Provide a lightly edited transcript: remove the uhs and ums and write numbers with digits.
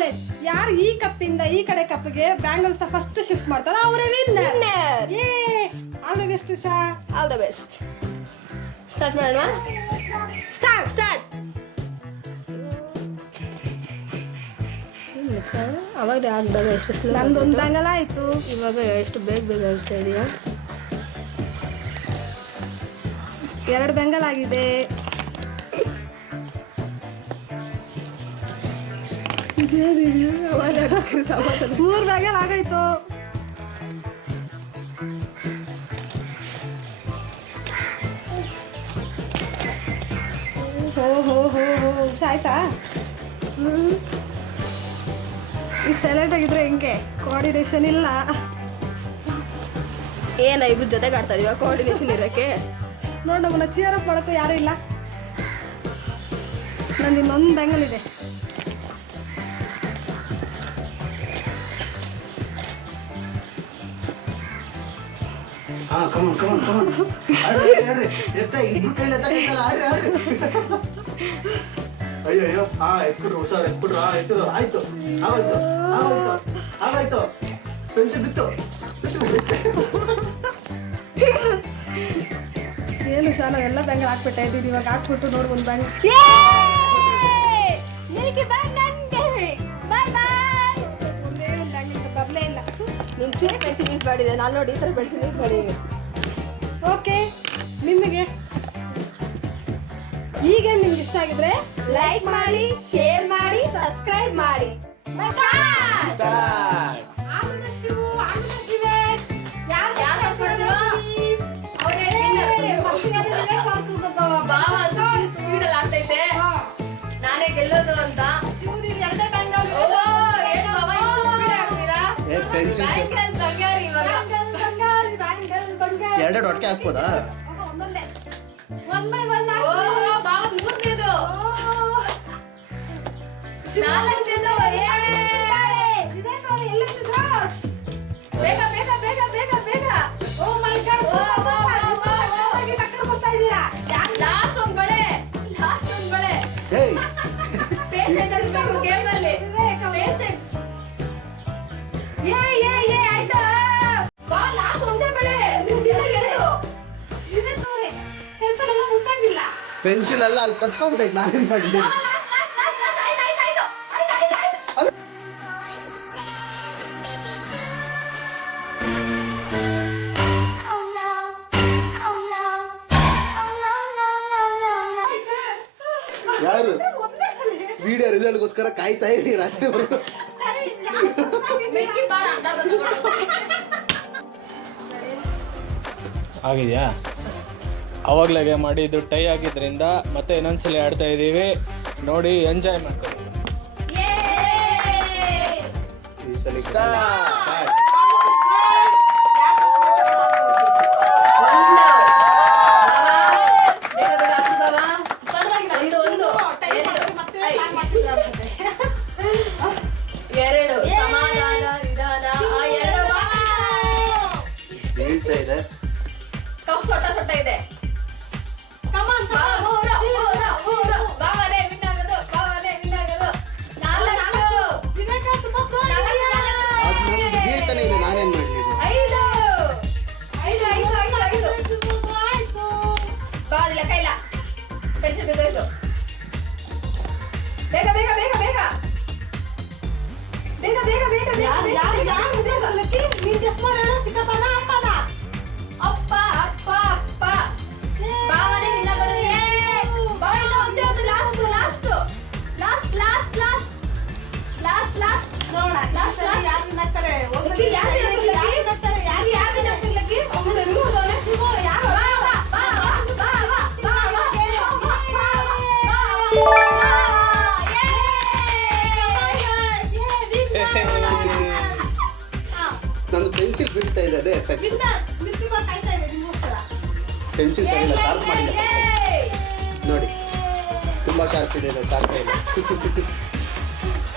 Challenge. ಯಾರು ಈ ಕಪ್ಪಿಂದ ಈ ಕಡೆ ಕಪ್ಪಿಗೆ ಬ್ಯಾಂಗಲ್ಸ್ ಫಸ್ಟ್ ಶಿಫ್ಟ್ ಮಾಡ್ತಾರೋ ಅವರೇ ವಿನ್ನರ್. ಯೇ all the best Usha. All the best. Start ಮಾಡೋಣ. ಸ್ಟಾರ್ಟ್. ಅವಾಗ ಆಗ್ದಾಗ ಎಷ್ಟು ನಂದೊಂದು ಬ್ಯಾಂಗಲ್ ಆಯ್ತು. ಇವಾಗ ಎಷ್ಟು ಬೇಗ ಆಗ್ತಾ ಇದೆಯಾ? 2 ಬ್ಯಾಂಗಲ್ ಆಗಿದೆ. 3 ಬ್ಯಾಂಗಲ್ ಆಗಾಯ್ತು. ಹೋ ಆಯ್ತಾ? ಇಷ್ಟು ಸೈಲೆಂಟ್ ಆಗಿದ್ರೆ ಹೆಂಗೆ? ಕೋಆರ್ಡಿನೇಷನ್ ಇಲ್ಲ. ಏನ ಇಬ್ರು ಜೊತೆಗೆ ಆಡ್ತಾ ಇದೀವ ಕೋಆರ್ಡಿನೇಷನ್ ಇರಕ್ಕೆ? ನೋಡಿ ನಮ್ಮನ್ನ ಚೀರ್ ಅಪ್ ಮಾಡೋಕ್ಕೂ ಯಾರು ಇಲ್ಲ. ನಂದು ಇನ್ನೊಂದು ಬ್ಯಾಂಗಲ್ ಇದೆ. ಅಯ್ಯೋ ಎತ್ಬಿಡ್ರು ಹುಷಾರು ಎತ್ಬಿಡ್ರು. ಆಯ್ತು ಆಗಾಯ್ತು. ಪೆನ್ಸಿಲ್ ಬಿತ್ತು. ಏನು ಶಾ ನಾವೆಲ್ಲ ಬ್ಯಾಂಗಲ್ ಹಾಕ್ಬಿಟ್ಟೆ ಇದ್ದೀವಿ. ಇವಾಗ ಹಾಕ್ಬಿಟ್ಟು ನೋಡಿ ಒಂದು ಬ್ಯಾಂಗಲ್. ಒಂದೇ ಒಂದು ಬ್ಯಾಂಗಲ್ ಬರಲೇ ಇಲ್ಲ. ನೀನು ಚೂರು ಪೆನ್ಸಿಲ್ ಯೂಸ್ ಮಾಡಿದೆ, ನಾನು ನೋಡಿ ಈ ಥರ ಪೆನ್ಸಿಲ್ ಯೂಸ್ ಮಾಡಿದ್ದೀನಿ. ಓಕೆ, ನಿಮಗೆ ಈಗ ನಿಮ್ಗೆ ಇಷ್ಟ ಆಗಿದ್ರೆ ಲೈಕ್ ಮಾಡಿ, ಶೇರ್ ಮಾಡಿ, ಸಬ್ಸ್ಕ್ರೈಬ್ ಮಾಡಿ. ಸ್ಪೀಡಲ್ಲಿ ಆಡ್ತೈತೆ ನಾನೇ ಗೆಲ್ಲೋದು ಅಂತ. ಎರಡೆರಡು ಒಟ್ಟಿಗೆ ಹಾಕ್ಬೋದಾ? ಪೆನ್ಸಿಲ್ ಎಲ್ಲ ಅಲ್ಲಿ ಕಚ್ಕೊಂಡ್ಬಿಟ್ಟೈತೆ. ನಾನೇನ್ ಮಾಡಿದ್ದೀನಿ? ಯಾರು ವಿಡಿಯೋ ರಿಸಲ್ಟ್ಗೋಸ್ಕರ ಕಾಯ್ತಾ ಇದ್ದೀನಿ ರಾತ್ರಿವರೆಗೂ. ಆಗಿದೆಯಾ? ಅವಾಗಲಾಗೆ ಮಾಡಿ ಇದು ಟೈ ಆಗಿದ್ರಿಂದ ಮತ್ತೆ ಇನ್ನೊಂದ್ಸಲಿ ಆಡ್ತಾ ಇದ್ದೀವಿ. ನೋಡಿ, ಎಂಜಾಯ್ ಮಾಡ್ತೀವಿ. ಸೊಟ್ಟ ಇದೆ. ನಾನೇನ್ ಮಾಡ್ಲಿ? ನನ್ನ ಪೆನ್ಸಿಲ್ ಬೀಳ್ತಾ ಇದೆ, ಅದೇ ಪೆನ್ಸಿಲ್ ಶಾರ್ಪ್ ಮಾಡಿಲ್ಲ ನೋಡಿ, ತುಂಬಾ ಶಾರ್ಪ್ ಇದೆ, ಶಾರ್ಪ್ ಇಲ್ಲ.